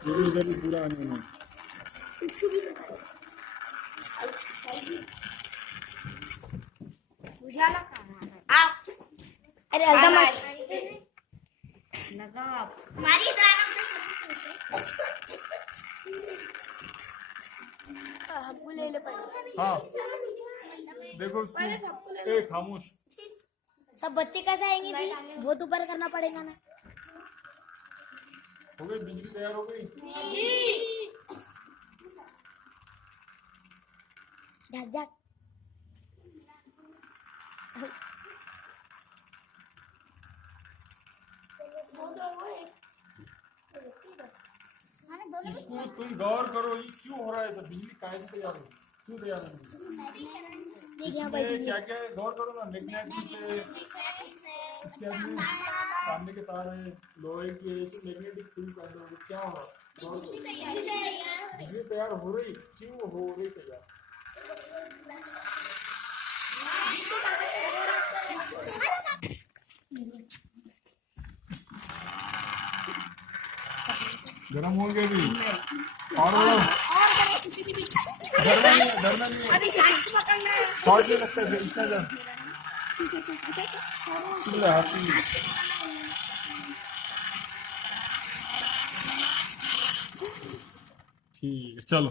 इधर भी पूरा आने में। उजाला कहाँ है? अरे हल्का मत लगा मारी दाना हमको ले ले पहले। हाँ देखो उसको, ए खामोश। सब बच्चे कैसे आएंगे भी? वो तो ऊपर करना पड़ेगा ना। हो गई बिजली तैयार हो गई। झक झक इसको तुम गौर करो, ये क्यों हो रहा है सब? बिजली कैसे तैयार हो, क्यों तैयार है? इसमें क्या क्या है गौर करो ना। मैग्नेटिक से, इसके अंदर तांबे के तार है, लोहे की है, ऐसे मैग्नेटिक फील्ड पैदा हो रही। क्या हो रहा है? बिजली तैयार हो रही, क्यों हो रही तैयार? गरम हो गया भी और डरना नहीं है। अभी घास पकड़ना है। शॉर्ट नहीं लगता है इतना जब ठीक है चलो।